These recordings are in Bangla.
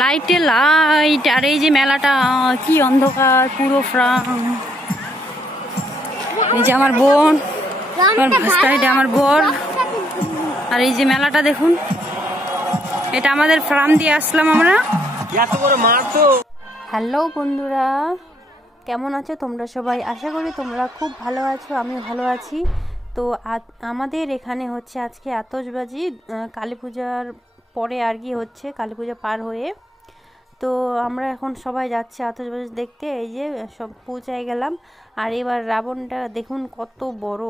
লাইটে লাইট। আর এই যে মেলাটা কি অন্ধকার পুরো ফ্রাম। এই যে আমার বোন, আমার ভাস্তা, এটা আমার বর। আর এই যে মেলাটা দেখুন, এটা আমাদের ফার্ম দিয়ে আসলাম আমরা। হ্যালো বন্ধুরা, কেমন আছো তোমরা সবাই? আশা করি তোমরা খুব ভালো আছো, আমি ভালো আছি। তো আমাদের এখানে হচ্ছে আজকে আতশবাজি, কালী পূজার পরে আর কি হচ্ছে, কালী পূজা পার হয়ে। তো আমরা এখন সবাই যাচ্ছি আতশবাজি দেখতে। এই যে সব পৌঁছায় গেলাম। আর এবার রাবণটা দেখুন কত বড়।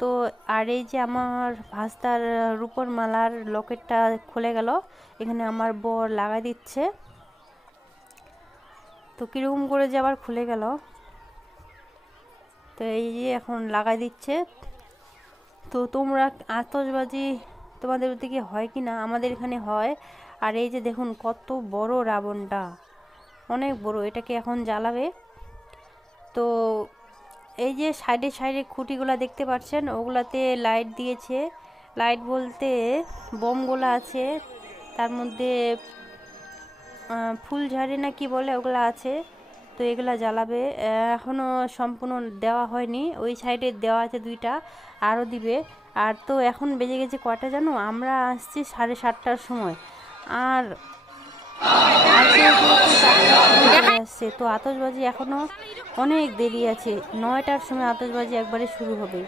তো আর এই যে আমার ভাস্তার রূপোর মালার লকেটটা খুলে গেল, এখানে আমার বর লাগাই দিচ্ছে। তো কীরকম করে যে আবার খুলে গেল, তো এই যে এখন লাগাই দিচ্ছে। তো তোমরা আতশবাজি তোমাদের ওদিকে হয় কি না? আমাদের এখানে হয়। আর এই যে দেখুন কত বড় রাবণটা, অনেক বড়। এটাকে এখন জ্বালাবে। তো এই যে সাইডে সাইডে খুঁটিগুলা দেখতে পাচ্ছেন, ওগুলাতে লাইট দিয়েছে। লাইট বলতে বোমগুলো আছে, তার মধ্যে ফুলঝাড়ি না কি বলে ওগুলো আছে। তো এগুলা জ্বালাবে। এখনও সম্পূর্ণ দেওয়া হয়নি, ওই সাইডে দেওয়া আছে দুইটা, আরও দিবে। আর তো এখন বেজে গেছে কয়টা জানো? আমরা আসছি 7:30টার সময়। আর আসছে তো আতশবাজি এখনও অনেক দেরি আছে। 9টার সময় আতশবাজি একবারে শুরু হবে।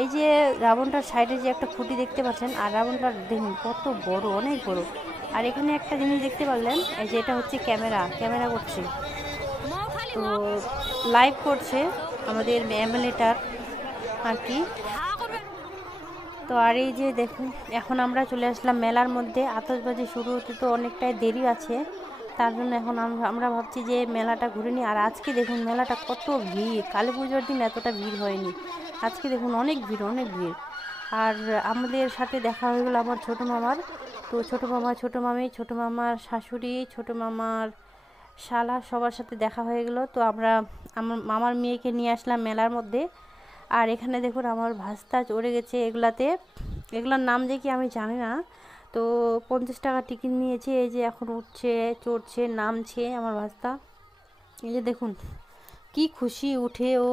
এই যে রাবণটার সাইডে যে একটা খুঁটি দেখতে পাচ্ছেন, আর রাবণটার দেখুন কত বড়, অনেক বড়। আর এখানে একটা জিনিস দেখতে পারলেন, এই যে এটা হচ্ছে ক্যামেরা করছে। তো লাইভ করছে আমাদের এমএলএটার আর কি। তো আর এই যে দেখুন এখন আমরা চলে আসলাম মেলার মধ্যে। আতশবাজি শুরু হতে তো অনেকটাই দেরি আছে, তার জন্য এখন আমরা ভাবছি যে মেলাটা ঘুরে নিই। আর আজকে দেখুন মেলাটা কত ভিড়, কালী পুজোর দিন এতটা ভিড় হয়নি, আজকে দেখুন অনেক ভিড়, অনেক ভিড়। আর আমাদের সাথে দেখা হয়ে গেলো আমার ছোটো মামার। তো ছোটো মামা, ছোটো মামি, ছোটো মামার শাশুড়ি, ছোটো মামার শালা, সবার সাথে দেখা হয়ে গেলো। তো আমরা আমার মামার মেয়েকে নিয়ে আসলাম মেলার মধ্যে। আর এখানে দেখুন আমার ভাস্তা চড়ে গেছে এগুলাতে, এগুলোর নাম যে কি আমি জানি না। তো 50 টাকা টিকিট নিয়েছে। এই যে এখন উঠছে, চড়ছে, নামছে আমার ভাস্তা। এই যে দেখুন কি খুশি উঠে ও।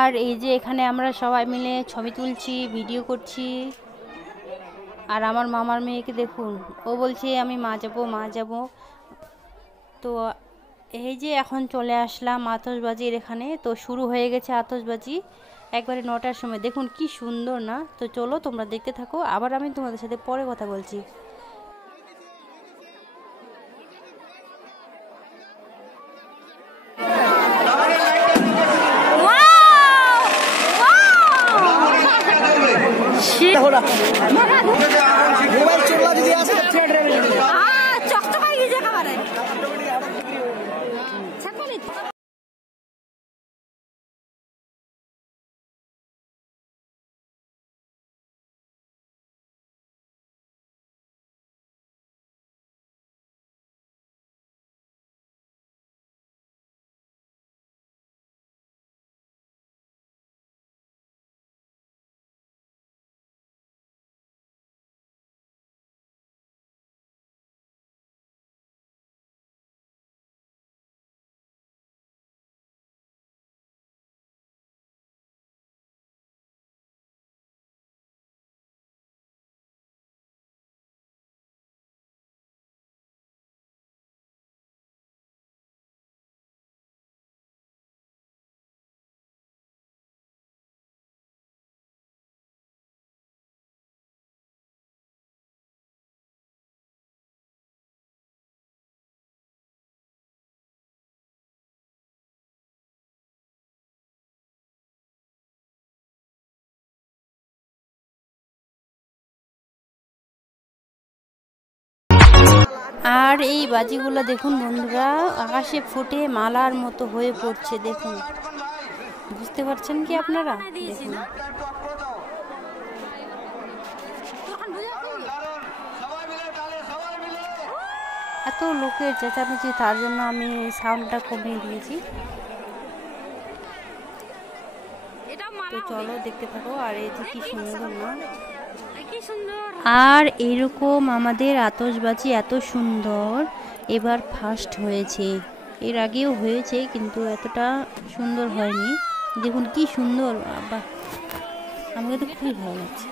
আর এই যে এখানে আমরা সবাই মিলে ছবি তুলছি, ভিডিও করছি। আর আমার মামার মেয়েকে দেখুন, ও বলছে আমি মা যাবো। তো এই যে এখন চলে আসলাম আতশবাজির এখানে। তো শুরু হয়ে গেছে আতশবাজি একবারে 9টার সময়। দেখুন কি সুন্দর না? তো চলো তোমরা দেখতে থাকো, আবার আমি তোমাদের সাথে পরে কথা বলছি। আর এই বাজিগুলো দেখুন বন্ধুরা, আকাশে ফুটে মালার মতো হয়ে পড়ছে। দেখুন, বুঝতে পারছেন কি আপনারা? দেখুন এত লোকের চেঁচামেচি, তার জন্য আমি সাউন্ডটা কমিয়ে দিয়েছি। তো চলো দেখতে থাকো। আর এই যে কি সুন্দর না, আর এরকম আমাদের আতশবাজি এত সুন্দর এবার ফার্স্ট হয়েছে। এর আগেও হয়েছে কিন্তু এতটা সুন্দর হয়নি। দেখুন কি সুন্দর, বাহ, আমাকে তো খুবই ভালো লাগছে।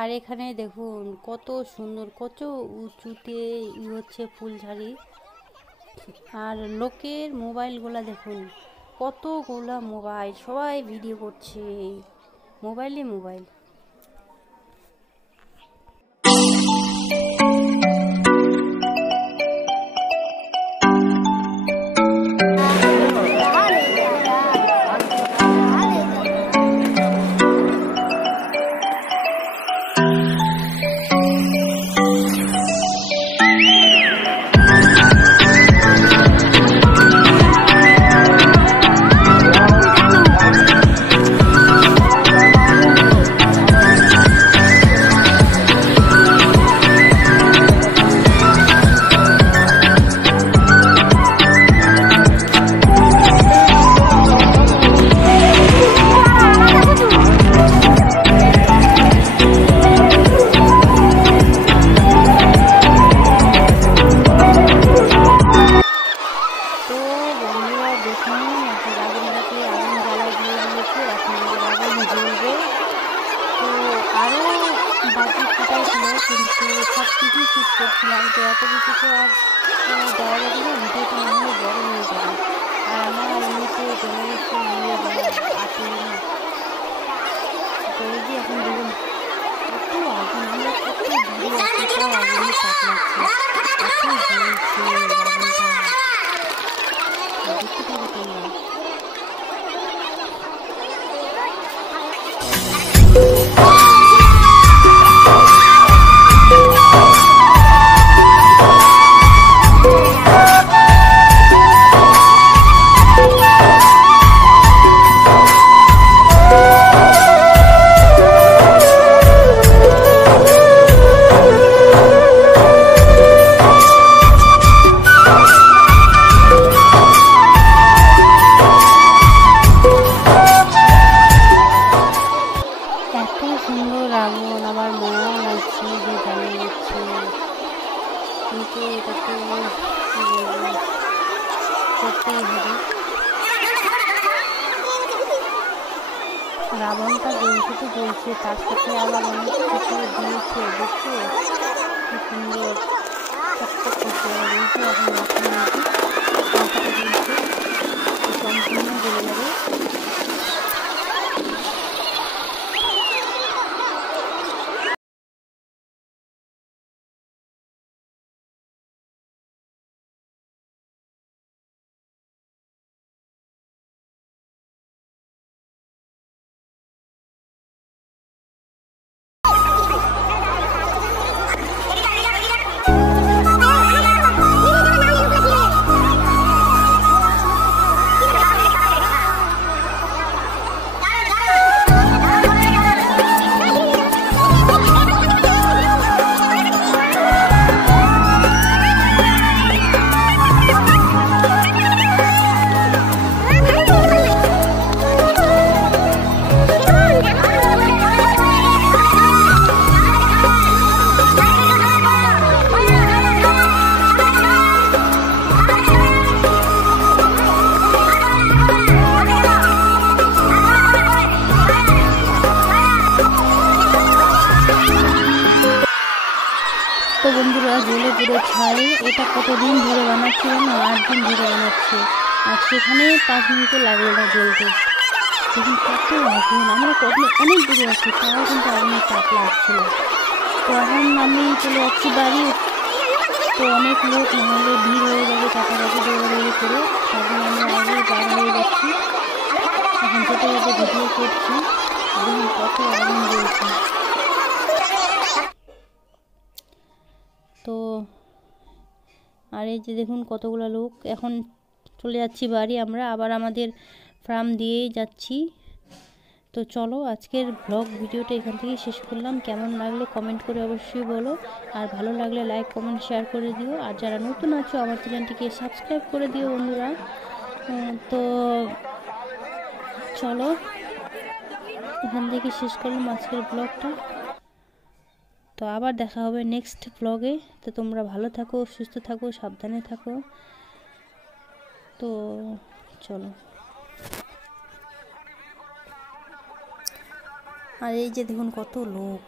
আর এখানে দেখুন কত সুন্দর, কত উঁচুতে হচ্ছে ফুলঝাড়ি। আর লোকের মোবাইলগুলা দেখুন, কতগুলা মোবাইল, সবাই ভিডিও করছে, মোবাইলে মোবাইল। কিন্তু সব কিছুই শ্যুট করছিলাম, তো এত কিছুতে আর দেওয়া যাবে না, ভিডিওটা নাহলে বড় হয়ে যাবে। আর আমার এমনিতে জেনারেশন নিয়ে আসে না। তো এই যে এখন দেখুন কত আগুন, আমরা কত দূরে আছি, তাও আগুনে তাপ লাগছে, এত জ্বলছে আগুনটা, দেখতে পাবো তোমরা। এটা তো করতেই হবে। রাবণটা জ্বলছে তো জ্বলছে, তার সাথে আবার অনেক কিছু দিয়েছে, দেখছো কি সুন্দর চকচক করছে। আর এই যে এখন পাখাটা জ্বলছে, সম্পূর্ণ জ্বলে যাবে। তো বন্ধুরা জ্বলে পুরো ছাই। এটা কতদিন ধরে বানাচ্ছিল না, 8 দিন ধরে বানাচ্ছে, আর সেখানে 5 মিনিটও লাগলো না জ্বলতে। দেখুন কত আগুন, আমরা অনেক দূরে আছি, তাও কিন্তু আগুনের তাপ লাগছিল। তো এখন আমি চলে যাচ্ছি বাড়ি। তো অনেক লোক নাহলে ভিড় হয়ে যাবে, কাছাকাছি দৌড়াদৌড়ি করে, তখন আমরা আগে বার হয়ে যাচ্ছি। এখন যেতে যেতে ভিডিও করছি, দেখুন কত আগুন জ্বলছে। তো আর এই যে দেখুন কতগুলো লোক। এখন চলে যাচ্ছি বাড়ি আমরা, আবার আমাদের ফার্ম দিয়েই যাচ্ছি। তো চলো আজকের ব্লগ ভিডিওটা এখান থেকে শেষ করলাম। কেমন লাগলো কমেন্ট করে অবশ্যই বলো, আর ভালো লাগলে লাইক কমেন্ট শেয়ার করে দিও, আর যারা নতুন আছো আমার চ্যানেলটিকে সাবস্ক্রাইব করে দিও বন্ধুরা। তো চলো এখান থেকে শেষ করলাম আজকের ব্লগটা। তো আবার দেখা হবে নেক্সট ব্লগে। তো তোমরা ভালো থাকো, সুস্থ থাকো, সাবধানে থাকো। তো চলো। আর এই যে দেখুন কত লোক।